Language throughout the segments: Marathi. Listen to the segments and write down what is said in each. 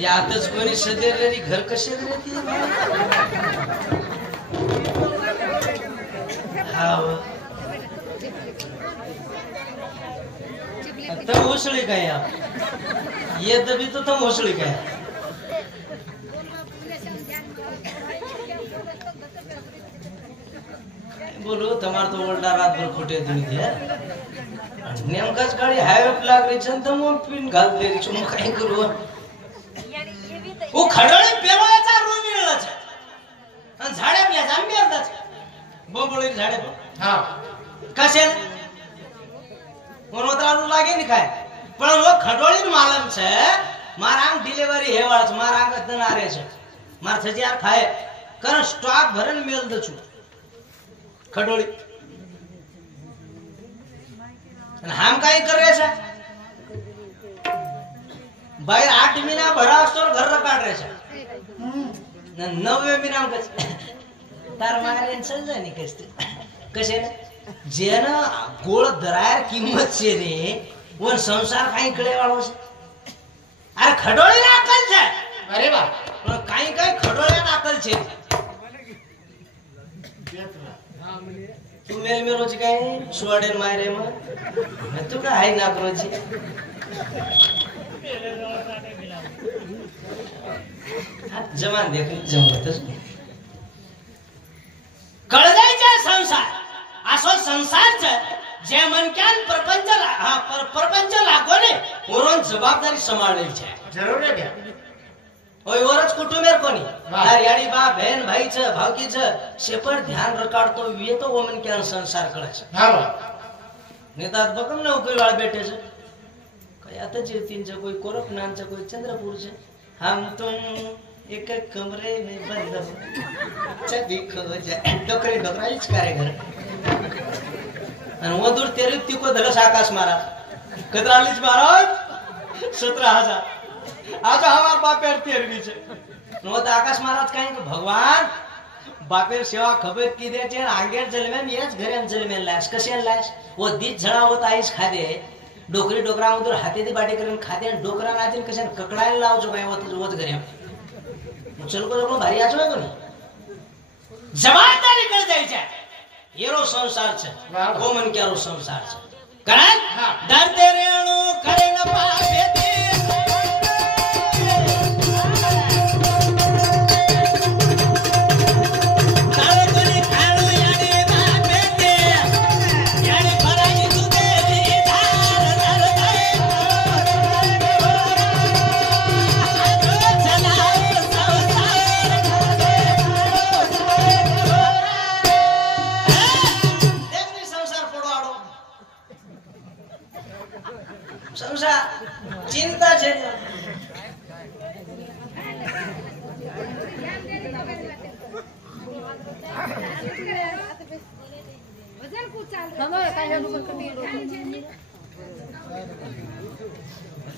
यातच कोणी सदैवरी घर कसे राहते तम उसळी काय ये दबी तो तम उसळी काय बोलो तुम्हारा तो उल्टा रात भर खोटे दुनिया नेमकाच गाडी हायवे लागली तर मग पिन घालते मग काय करू ओ खडळे पेरवायचा रो मिळलाच आणि झाड्यातल्या जांभ्यातच बोबळी झाडे हा कसे म्हणून लागे नि काय पण वो खडोळी मालम छे मारांग डिलीवरी हेवाळच मारांग दनारे छे मार थजियार खाए कारण स्टॉक भरन मेल दछु खडोळी અને हम काई करे छे बाहेर 8 महीना भरा असतो घर काढ रे छे 9 महीना कस तार मारेन चल जानी कस कसे जेन गोळ दरार किंमत छे रे वन संसार काई कळे वाळो छे अरे खडोळी ना अकल छे अरे बा पण काई काई खडोळ्या ना अकल छे तू मेल मेरोची काय सुवाडेन मारे मग तू काय आहे ना करोची जमान देख जमतच कळ जायचा संसार असो संसारच जे मनक्यान प्रपंच लागोने वरून जबाबदारी सांभाळायची आहे जरूर आहे ओय वरच कुटुंबेर कोणी याडी बा बहन भाईच भावकीच शेपर ध्यान रकाडतो येतो वमन क्या संसार कळाच हा नेतात बकम नौकरी वाळ बेटेच काय आता जीवतींच कोई कोरफनांच कोई चंद्रपूरच हम तुम एक कमरे में बंद हो चबी खो जाए डोकरे डोकराईच करे घर आणि वदूर तेरे तिको धरस आकाश महाराज कदरालीच महाराज 17000 आज हमार बापेर तेरवी छे नोत आकाश महाराज कहीं कि भगवान बापेर सेवा खबर की दे छे आंगेर जलमेन येच घरेन जलमेन लास कशेन लास वो दीत झळा होत आईस खादे डोकरी डोकरा उधर हाते दी बाटे करून खादे डोकरा नादीन कशेन ककडायला लावजो काय होत घरे चल को भारी आछो कोनी जबाबदारी कर जायचा येरो संसार छे वो मन क्यारो संसार छे कराय डरते रेणो करे न पावे ते चिंता छे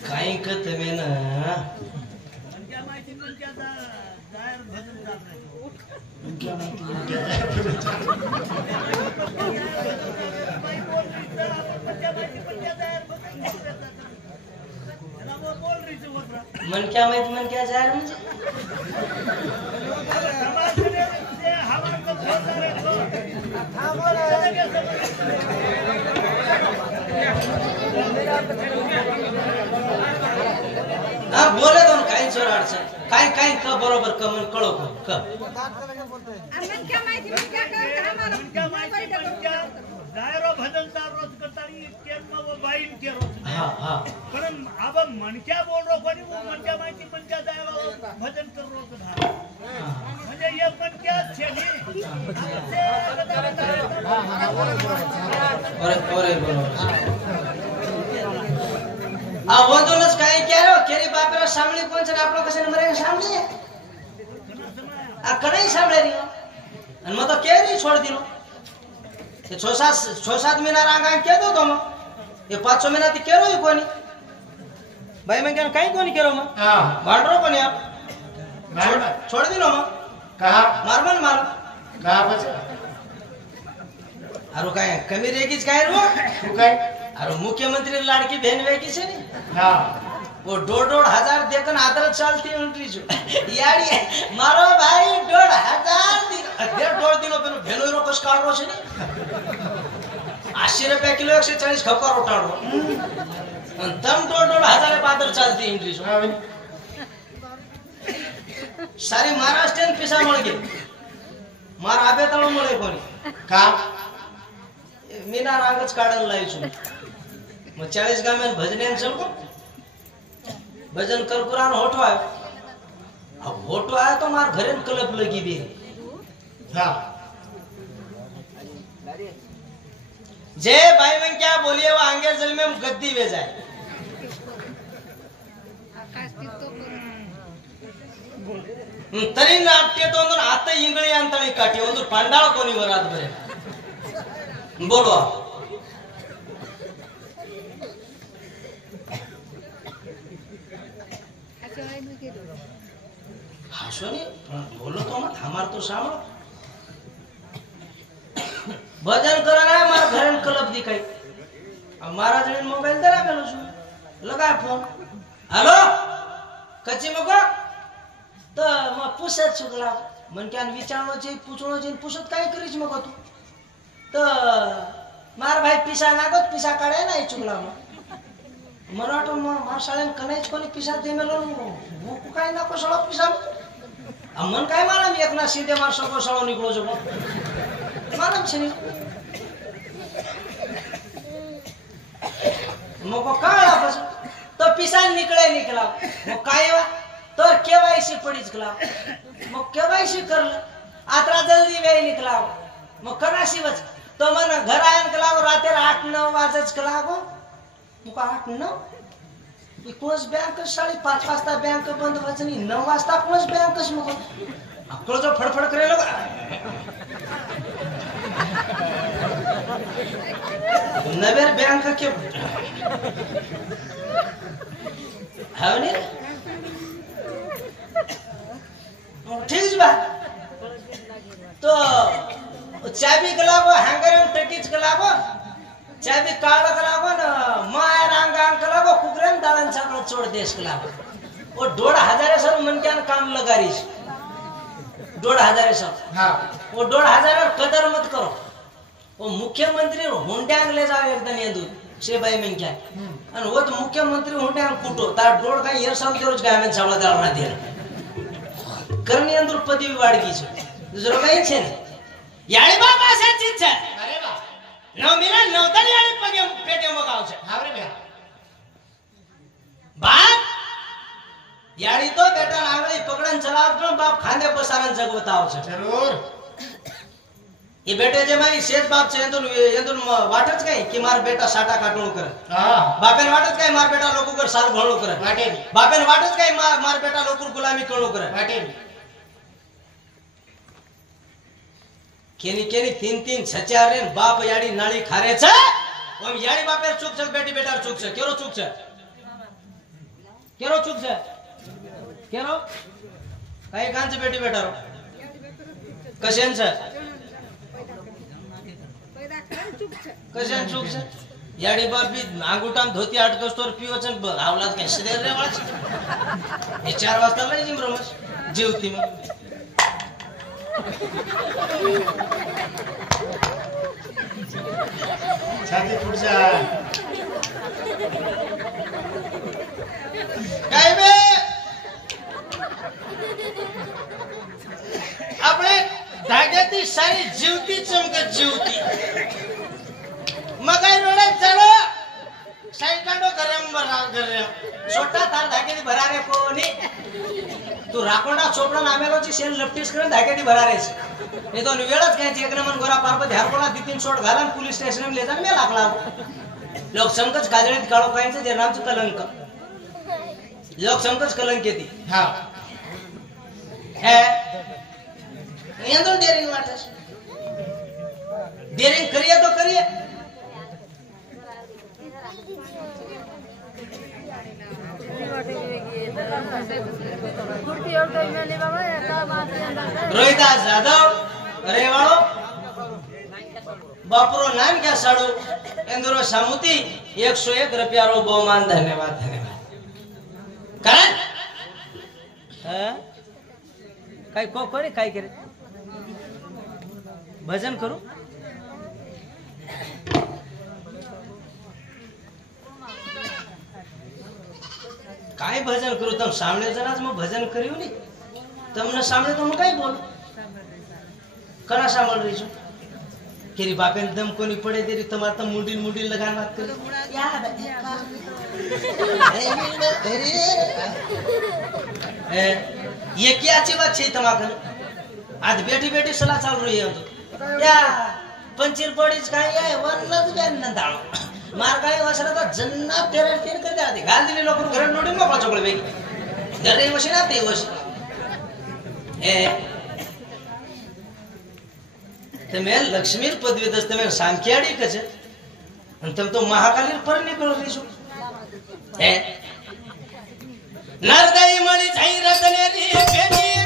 काही कत में ना मन क्या जा रहा मुझे हाँ बोले तो काही चोराड से काही काही क बरोबर क मन कळो क मन क्या माहिती मन क्या दायरो भजनदार रोज करतानी केम वो बाईन के रोज हां हां पण अब मन क्या बोल रो कोणी वो मन क्या माहिती मन क्या दायरो भजन कर रोज धा म्हणजे ये मन क्या छे नी ओरे आ वदोनस काय केरो केरी बापेरा सामली कोण छे आपलो कसे मरे सामली आ कणाई सामले नी आणि मग तो केरी छोड़ दिलो ये 6-7 महीना रांगा के दो तुम ये 5-6 महीना ती केरो ही कोनी भाई मैं क्या काई कोनी केरो म हां बांडरो कोनी आप छोड़ दिलो म कहा मारमन मार कहा बच आरो काय कमी रेगीच काय रो तू काय अरे मुख्यमंत्री लाडकी बहन वेगी से नहीं हाँ वो 1,500 देकर आदर चलती एंट्री जो यारी मारो भाई 1,500 दिन 1.5 दिनों पे भेनो रो कस काट रो छे ने 80 रुपया किलो 140 खपका रोटाड़ो अन तम 1,500 पादर चलती एंट्री जो सारी महाराष्ट्र पिसा मळ गे मार आबे तळो मळे कोणी का मीना रांगच काढायला लायचो मग 40 गाम्यान भजन्यान चलको भजन करकुरान होठो आयो अब होठो आयो तो मार घरेन कलप लगी बे हाँ जे भाई में क्या बोलिए वो आंगे जल में गद्दी वे जाए तरी नाट्य तो ಒಂದು ಆತ ಇಂಗಳಿ ಅಂತಳಿ ಕಾಟಿ ಒಂದು ಪಂಡಾಳ ಕೋನಿ ವರಾದ ಬರೆ बोलो हसो नहीं बोलो तो मत हमार तो सामने भजन करना है हमारा घर में क्लब दिखाई हमारा जन मोबाइल दे रहा है लगा फोन हेलो कच्ची मको तो मैं पूछत चुकला मन क्या विचारणो छे पूछणो छे पूछत काय करीच मको तू तो मार भाई पिसा नागत पिसा काढे ना चुकला मला वाटो मार शाळेन कनाईच कोणी पिसा दे मेलो भूक काय ना कोसळो पिसा मन काय मारा मी एकना सीधे मार सको सळो निकळो जो मारम छनी मको काळा बस तो पिसा निकला मग काय वा तो केवायसी पडीच कला मग केवायसी करलं आत्रा जल्दी वेळ निकला मग कनाशी वच तो मन घर आयन कलागो रात्री 8-9 वाजच कलागो मुका 8-9 इकोस बँक 5:30 वाजता बँक बंद व्हायची 9 वाजता कोणच बँकच मग अकळ जो फडफड करेल नवेर बँक के हावनी ठीक बा तो चाबी कलागो हँगरम टकीच कलागो चाबी काळ कलागो ना माय रांग कलागो कुकरन दालन सगळं चोड देश कलागो ओ 1,500 सर मन क्या काम लगारीश 1,500 सर हाँ वो 1,500 कदर मत करो वो मुख्यमंत्री हुंड्यांग ले जाव एकदम येंदू शेबाई में क्या आणि वो तो मुख्यमंत्री हुंड्यांग कुटो तार डोड काय यर साल रोज काय में चावला दालना दे करनी अंदर पदवी वाढगी छे दुसरो काही छे ने याळी बाबा साचीच छे अरे बा नो मीरा नवतरी याळी पगे पेटे मगाव छे हाँ रे बा बाप याळी तो बेटा आंगળી पकड़न चलाव तो बाप खांदे पसारन जगवताव छे जरूर ये बेटे जे माई शेष बाप छे येंदुन वाटच काय की मार बेटा साटा काटणू करे हाँ बापेन वाटच काय मार बेटा लोकू कर साल भणू करे वाटे बापेन वाटच काय मार बेटा लोकू गुलामी करणू करे वाटे केनी केनी 3-3 6-4 रे बाप याडी नाळी खारे छे ओम याडी बापेर चूक छे बेटी बेटार चूक छे केरो चूक छे केरो काय कांच बेटी बेटारो कशेन छे कशेन चूक छे याडी बाप बी आंगुटाम धोती अटकस तोर पियो छे आवलाद काय शरीर रे वाच हे 4 वाजता लई जिम रमस जीवती मग छाती पुढचा काय बे આપણે धाग्याती सारी जीवती चमकत जीवती मगाई रोडे चलो साईकांडो करे छोटा थार धाग्याती भरारे कोणी तू राकोंडा चोपडा नामेलो ची सेल लपटीस करून धाग्याती भरारे नाही तो वेळच काय एक नमन गोरा पारपत ह्यारकोला 2-3 शॉट घालन पोलीस स्टेशन में ले जान मे लागला लोक समकच गाजळीत काळो कायचं जे नामचं कलंक लोक समकच कलंक येती हाँ है येंदो डेरिंग वाटस डेरिंग करिए तो करिए रोहिदास जाधव रेवाड़ो बापरो नाम क्या साड़ू इंदुरो सामुती 101 रुपयारो बहुमान धन्यवाद धन्यवाद कारण काय कोणी काय करे भजन करू काय भजन करू तम सामने जराज में भजन करियो नहीं तमने सामने तुम काय बोल कना सामल रही छो केरी बापेन दम कोनी पड़े तेरी तुम्हार तम मुंडी लगान बात कर ये क्या अच्छी बात छे तमाकन आज बेटी सलाह चाल रही है तो या पंचीर पडीच काय आहे वरनच बेन दाळो मार काय वसरा तर जन्ना तेर कर द्या घाल दिले लोक घर नोडून मोकळा चोकळे बेगी घरे वशी ना ते वशी તમે લક્ષ્મી પદવી દસ તમે સાંખ્યાડી કે છે અને તમે તો મહાકાલી પર નીકળો રહીશો હે નરદઈ મળી જઈ રતને રી પેની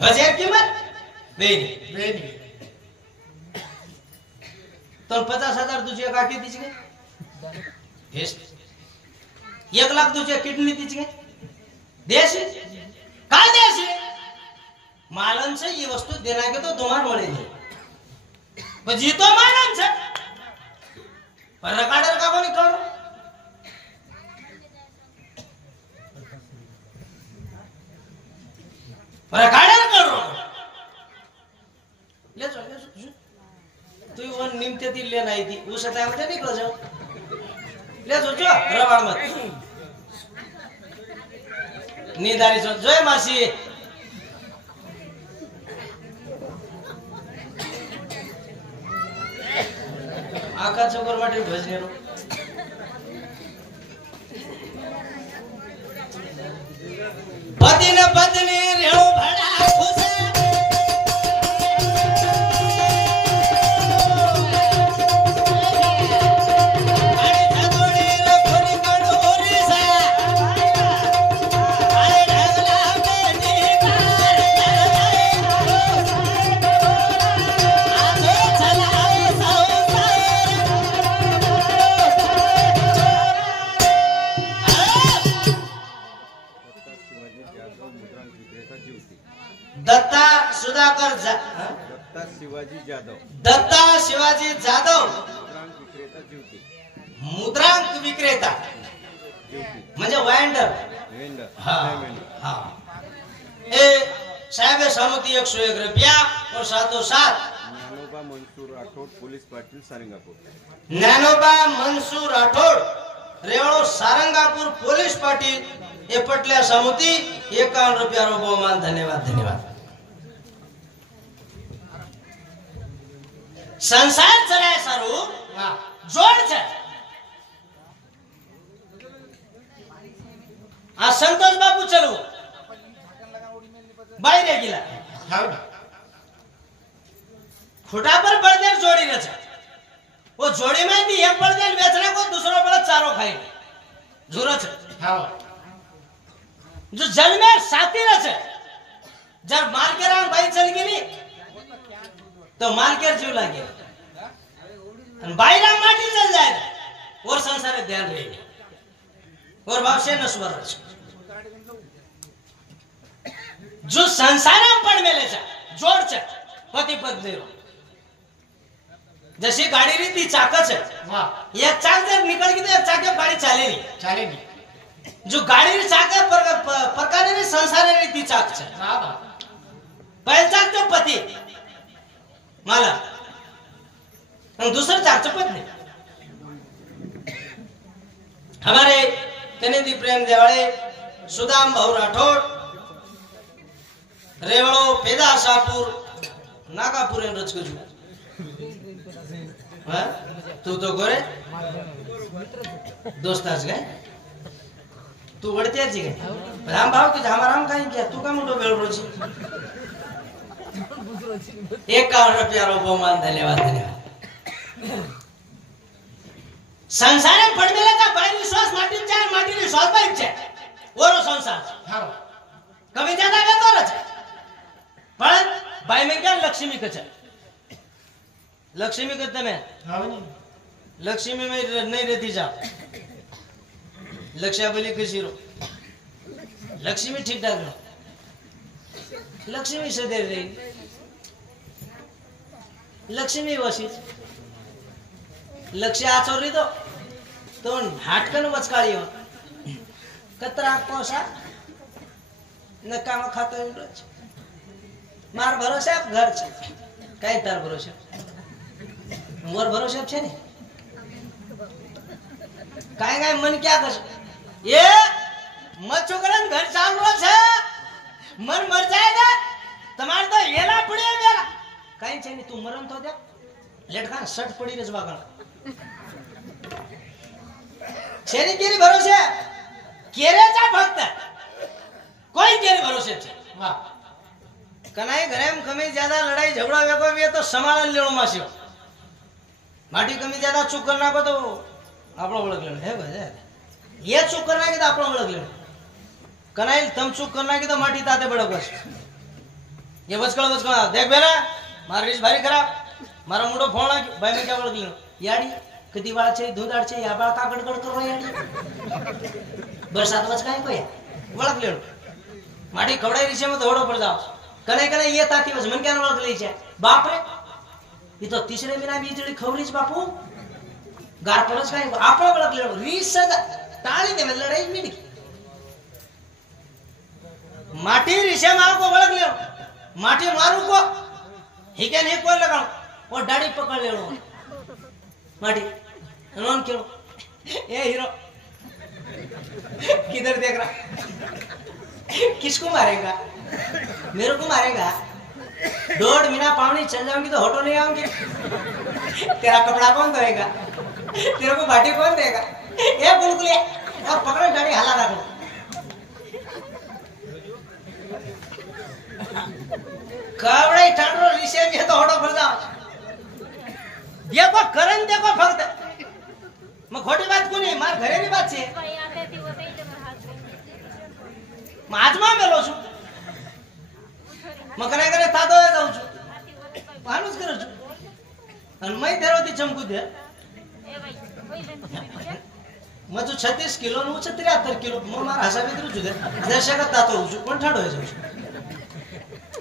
हजार किंमत वेणी तो 50,000 तुझे काकी तीच गे 1 लाख तुझे किडनी तीच गे देश काय देश मालन से ये वस्तु देना के तो तुम्हार मिळेल पण जी तो मालन से पर काढर का कोणी करू पर काढर करू ले तू वन निमते ती ले नाही ती उसत आहे म्हणजे निघलो जाऊ ले जो रवाड मत निदारी जोय मासी आका चोकर માટે ભજનેરો પતિને પત્ની રેણો ભડા ખુશે दत्ता शिवाजी जाधव मुद्रांक विक्रेता म्हणजे वेंडर हाँ ए साहेब सामुती 101 रुपया और साथों साथ नैनोबा मंसूर राठौड़ पुलिस पाटिल सारंगापुर नैनोबा मंसूर राठौड़ रेवळो सारंगापुर पोलीस पाटील ए पटल्या सामुती 51 रुपया रो बहुमान धन्यवाद धन्यवाद संसार चलाय सारू जोड છે આ સંતોષ બાપુ ચલો બાયરે ગિલા खोटा पर बळदेव जोड़ी रहे वो जोड़ी में भी एक बळदेव बेचने को दूसरा बळद चारों खाए जरूरत है जो जल में साथी रहे जब मार के राम भाई चल गई नहीं तो मार के जीव लागे बाईराम माटी चल जाएगा और संसार ध्यान रहेगा और भाव से नस्वर जो संसाराम पण मेलेचा जोड છે પતિ પત્નીનો जशी गाड़ी रीती चाकच है एक चाक जर निकल गई तो एक चाक गाड़ी चालेगी जो गाड़ी चाक प्रकार संसार रीती चाक है पहले चाक तो पति माला दूसरा चाक पत्नी हमारे कनेदी प्रेम देवाड़े सुदाम भाऊ राठौड़ रेवड़ो पेदा शाहपुर नागापुर रचकजू तू तो गोरे दोस्ताच गए तू वडत्याची गए राम भाव तुझा हमाराम काही किया तू का मोठो वेळ रोजी 51 रुपयारो बहुमान धन्यवाद संसारे पडमेला का बाहेर विश्वास माटीन चार माटीने विश्वास बाईक छे ओरो संसार कमी ज्यादा करतो रच पण बाई में क्या लक्ष्मी कछ लक्ष्मी कहते मैं लक्ष्मी में नहीं रहती जा लक्ष्या बोली किसी रो लक्ष्मी ठीक ठाक नो लक्ष्मी से दे रही लक्ष्मी वशी लक्ष्य आचोरी तो हाटकन वचकाळी हो कतरा कोसा नकामा खातो इंद्रच मार भरोसा घर छे काय तार भरोसा मोर भरोसा छे ने काय काय मन क्या कर ये मत छोकरन घर चाल रो छे मन मर जाएगा तुम्हारे तो येला पड़े मेरा काय छे ने तू मरन तो दे लेटका सट पड़ी रे जवागण छेनी केरी भरोसे केरेचा भक्त कोई केरी भरोसे छे वाह कनाई घरे में कमी ज्यादा लड़ाई झगड़ा वेको भी तो संभालन लेणो मास्यो माटी कमी ज्यादा चूक करना को तो आपणो ओळख लेणो हे भाई ये चूक करना की तो आपणो ओळख लेणो कनाई तम चूक करना की तो माटी ताते बड़क बस ये वचकळ देख बेरा मार रीस भारी खराब मारा मुंडो फोन भाई में क्या ओळख लेणो याडी कदी वाळ छे धुंदाड छे या बाळ का गडगड करो याडी बरसात वच काय कोया ओळख लेणो माटी खवडाई रीसे में तो होडो पड़ जाओ कने कने ये ताती वच मन क्या ओळख ली छे बाप रे ये तो तीसरे महीना में जड़ी खवरीज बापू गार परस काय आपण ओळख लेणो रीस टाळी दे लढाई मिडकी माटी रीसे मार को ओळख लेणो माटी मारू को हिके नहीं कोई लगाओ वो डाड़ी पकड़ लेणो माटी नॉन क्यों ए हीरो किधर देख रहा किसको मारेगा मेरे को मारेगा 1.5 महीना पावनी चल जाऊंगी तो होटो नहीं आऊंगी तेरा कपड़ा कौन धोएगा तेरे को बाटी कौन देगा ए बुलबुले और पकड़ो गाड़ी हला रखो कावड़े टांडरो रीसे में तो होटो भर जाओ ये को करन देखो फक्त मैं खोटी बात को नहीं मार घरे ની વાત છે આજમાં મેલો છું મકરા કરે તાતો જાઉં છું પાનુસ કરું છું અને મે તેરોથી ચમકુ દે मैं तो 36 किलो નું 73 કિલો હું મારા હસાબે કરું છું દે શેકા તાતો હું છું પણ ઠાડો હોય છું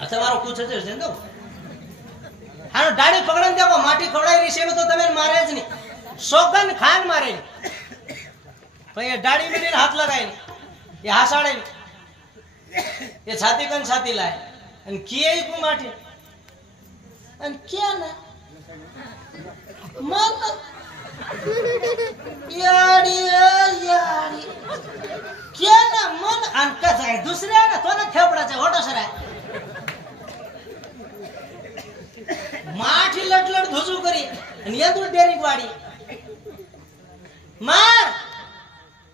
अच्छा मारो कुछ है जन दो हां डाड़ी पकड़न देखो माटी खवड़ाई रीसे में तो तमे मारे ज नहीं सोगन खान मारे पर ये डाड़ी में नहीं हाथ लगाए ये हासाड़े ये छाती कन छाती लाए अन किए को माटी अन क्या ना मन याड़ी याड़ी क्या ना मन अन का जाए दूसरे ना तो ना थेपड़ा छे होटो सराय माठी लटलट धोजू करी आणि यंत्र डेरिंग वाडी मार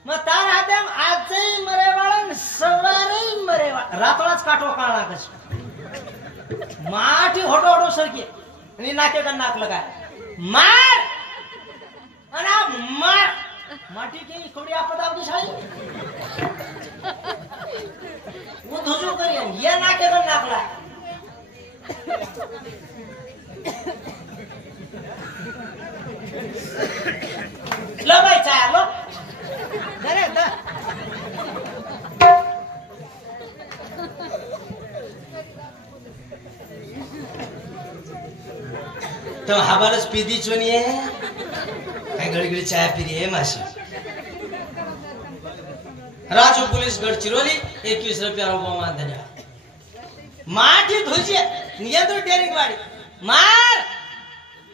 मग तार हाते आजही मरेवाळा सवारही मरेवाळा रातोळाच काटो काळा कस माठी होटो होटो सरकी आणि नाके का नाक लगाय मार आणि मार माटी के कोडी आपदा आवदी शाळी वो धोजू करी ये नाके का नाकला लो भाई चाय लो अरे दा तो हबारच पीदी चोनी आहे काय गडगडी चहा पिरी आहे माशी राजू पोलीस गडचिरोली 21 रुपया रुपया धन्यवाद माठी धुजी नियंत्रण डेरिंग वाडी मार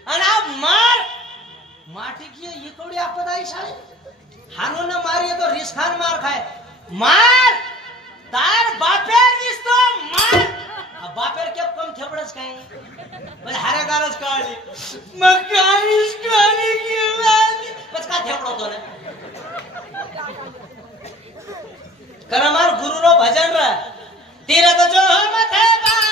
आणि मार माठी की इकवडी आपद आई शाळे हानो न मारिए तो रिसखान मार खाए मार तार बापेर दिसतो मार बापेर के कम थेपडच काय म्हणजे हारे गारच काढली मग काहीच काढली की बस का थेपडो तो ना करा मार गुरु रो भजन रा तीरथ जो मत है बाई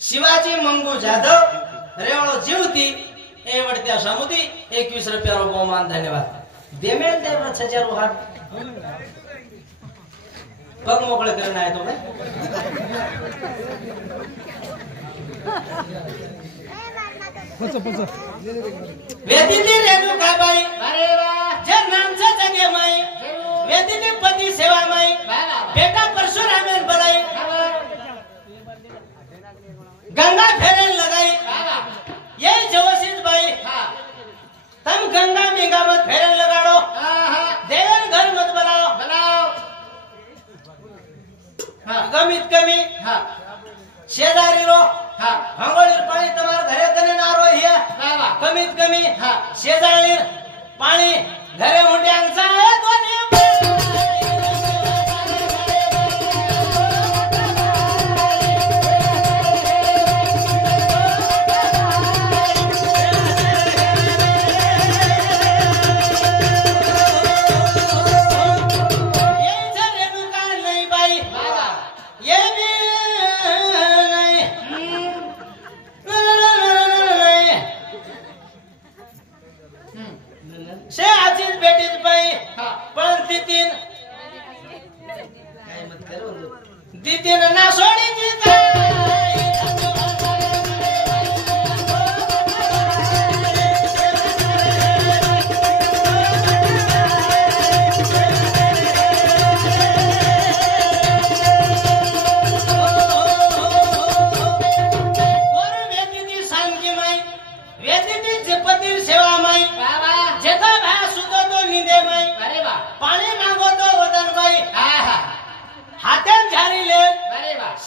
शिवाजी मंगू जाधव रेवळो जीवती एवढत्या समुदी 21 रुपया बहुमान धन्यवाद देमेल देव छजारू हात पग मोकळे करून आहे तो वेदिनी रेणुकाबाई जे नामचा जगे माई वेदिनी पती सेवा माई बेटा परशुरामेन बलाई गंगा फेरन लगाई ये जवसीत बाई तम गंगा मेगा मत फेरन लगाड़ो देवन घर मत बनाओ कमीत कमी शेजारी रो हंगोळीर पाणी तुम्हारा घरे कने ना रो हिया कमीत कमी शेजारी पाणी घरे मुंड्यांचा आहे दोन्ही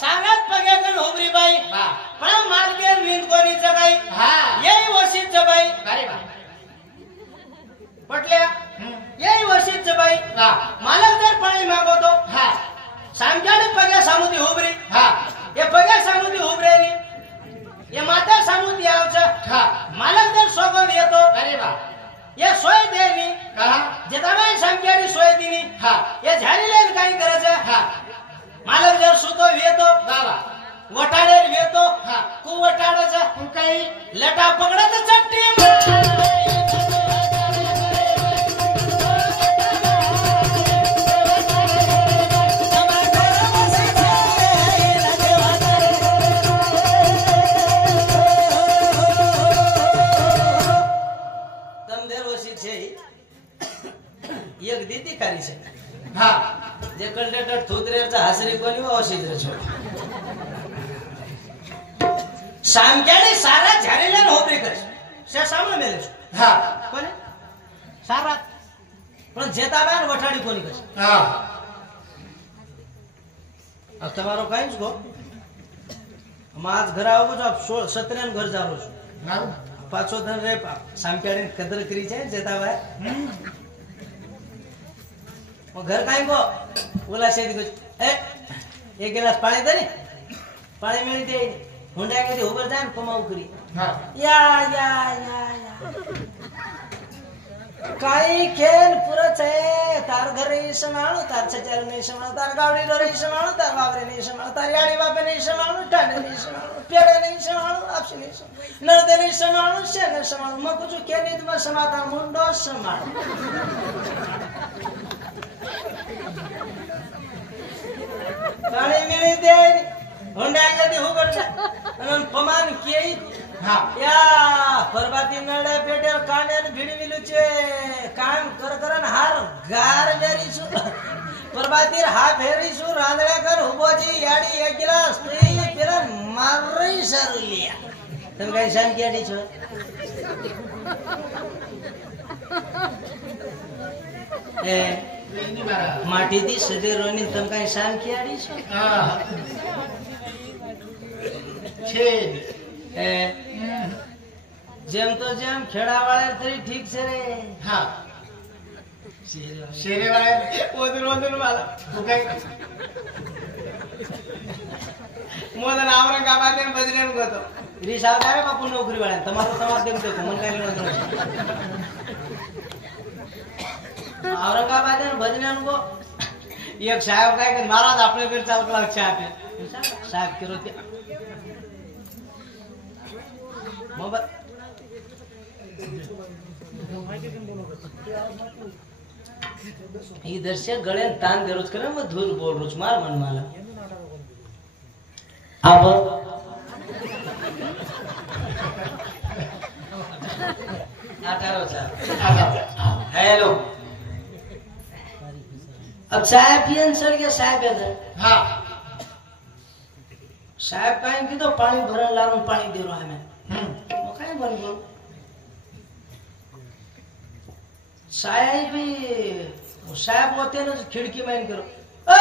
सांगत पगे गण हुबरी बाई पण मार्गे नींद कोणी जगाई येई वशीत जबाई पटल्या येई वशीत जबाई मालक जर पाणी मागवतो सामच्याने पग्या सामुदी हुबरी ये पग्या सामुदी हुबरेली ये माता सामुदी आवचं मालक जर सोगम येतो ये सोय देनी जेताबाई सामच्याने सोय दिली ये झालेले काही करायचं मालक जर सुतो येतो वटाडेर येतो कु वटाडाचा काही लटा पकडत चट्टी एक दीदी खाली છે જે કંડક્ટર થુતરેર હાસરી કોની ઓસીદ્ર છો સામક્યાની સારા ઝારેલા હોબરી કરશે સે સામે મેલે છે કોને સારા પણ જેતાબાન વઠાડી કોની કરશે अब તમારો કાઈ જ ગો માજ ઘર આવો છો આપ 17 ઘર જારો છો પાછો ધન રે સામક્યાની કદર કરી છે જેતાબાઈ वो घर काहे को बोला से कुछ एक गिलास पानी दे पानी में दे हुंडा के दे ऊपर जान कमाऊ करी या काई खेल पूरा छे तार घर रे समाणो तार छचर ने समाणो तार गावडी रे समाणो तार बाबरे ने समाणो तार याडी बापे ने समाणो टाडे ने समाणो पेड़े ने समाणो आपसे ने समाणो नरदे ने समाणो से ने समाणो म कुछ के ने तुम समाता मुंडो समाणो पाणी मिळी दे होंडा गदी हुबरचा अन पमान केई या परबाती नडे पेटेर कानेर भिडी मिलुचे काम कर करन हार गार वेरी सु परबातीर हा फेरी सु रांदड्या कर हुबोजी याडी एक गिलास पी पेला मारई सरुलिया तुम काय शान केडी छो ए माटी दी सदे रोनी तुम काय शान केडी छो छे ए जेम तो जेम खेडावाळे तरी ठीक छे रे शेरेवाळे ओदून मला तू काय मोदन औरंगाबाद ने बजरेन गतो रीस आवतारे बापू नोकरी वाळा તમારો સમાજ દેમ તો મન કાઈ નો औरंगाबाद ने बजरेन गो एक साहेब काय के महाराज आपले घर चाल कला छे आपे साहेब करो ते मोबाइल इधर से गले तान दरोज करे मैं धूल बोल रोज मार मन माला अब हेलो अब साहब पियन सर के साहब है हाँ साहब कहीं की तो पानी भरन लारूं पानी दे रहा है मैं वो कहीं बन गो साहब भी साहब होते ना खिड़की में करो ए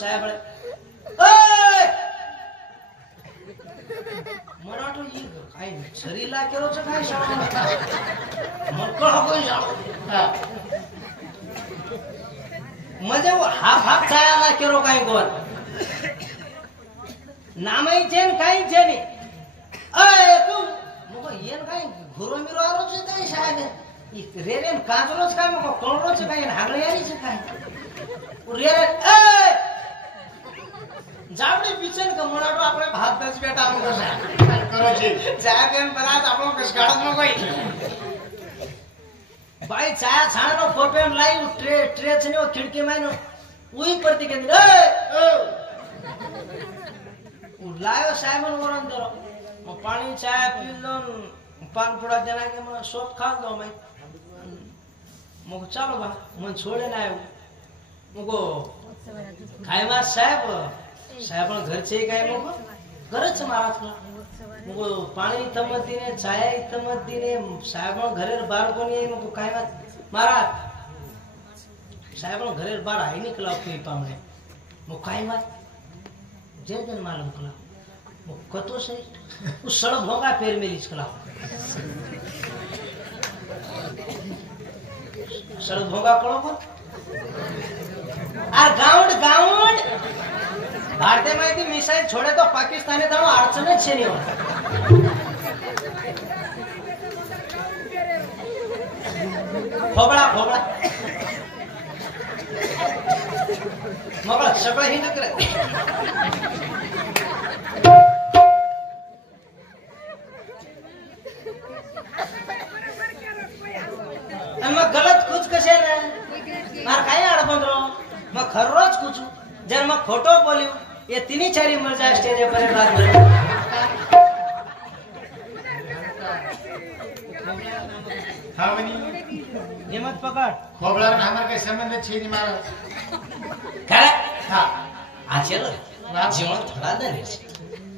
साहब ए मराठो ये काय शरीला केरो छ काय शाळा मक्कळ होय जाऊ मजे वो हाफ हाफ छायाला केरो काय गोर नामई छे न काय छे ने ए तू मको येन काय घुरो मिरो आरो छ काय शायद इ रेरेन काजलो छ काय मको कोणरो छ काय हागळे यारी छ काय रेरे ए जावडे पिचन का मराठो आपले भात दस बेटा हम करो जी जागन बनात आपलो कसगाडत न कोई भाई छाया छाणनो फोटो लाई ट्रे ट्रे छने वो खिड़की में नो उई परती के ए लायो साइमन वरन दरो म पानी चाय पीलो पान पुड़ा जना के म सोप खा दो मैं मको चलो बा मन छोड़े ना आयो मको खायमा साहेब साहेब घर छे काय मको घर छ महाराज का मको पानी तमत दिने चाय तमत दिने साहेब घरे बार कोनी मको खायमा महाराज साहेब घरे बार आई निकला कोई पामने वो काई बात जे दिन मालूम कला वो कतो से उस सड़ भोगा पैर में लिच कला सड़ भोगा करो को आ गाउंड भारतीय माहिती मिसाईल छोड़े तो पाकिस्तानी जाणो अडचणच छे नाही फोबळा मग सगळं हिंद करे मग गलत कुछ कसे रे मार काय आड बंदरो मग खरोच कुछ जर मग खोटो बोलियो ये तीनी चारी मर जाए स्टेज पर रात में हाँ बनी हिम्मत पकड़ खोबड़ा और हमारे के संबंध छे नहीं मारा करे हाँ आचल जीवन थोड़ा दे रे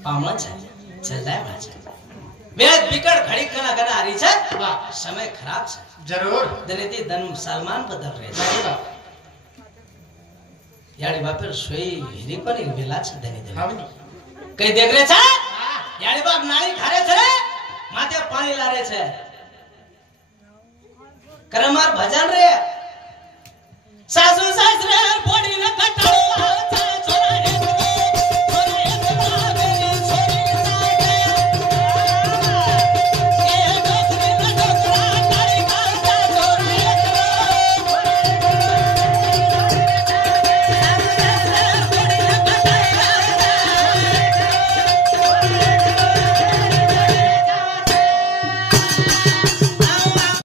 पामण छे चल जाए बाजा वेद विकट घड़ी कना कना आ रही छे समय खराब छे जरूर दनेती धन सलमान बदल रहे छे याडी बापर सोई हिरी पण वेला छे दने दे हाँ बनी कई देख रे छे याडी बाप नाળી खारे छे माथे पानी लारे छे करमार भजन रे सासू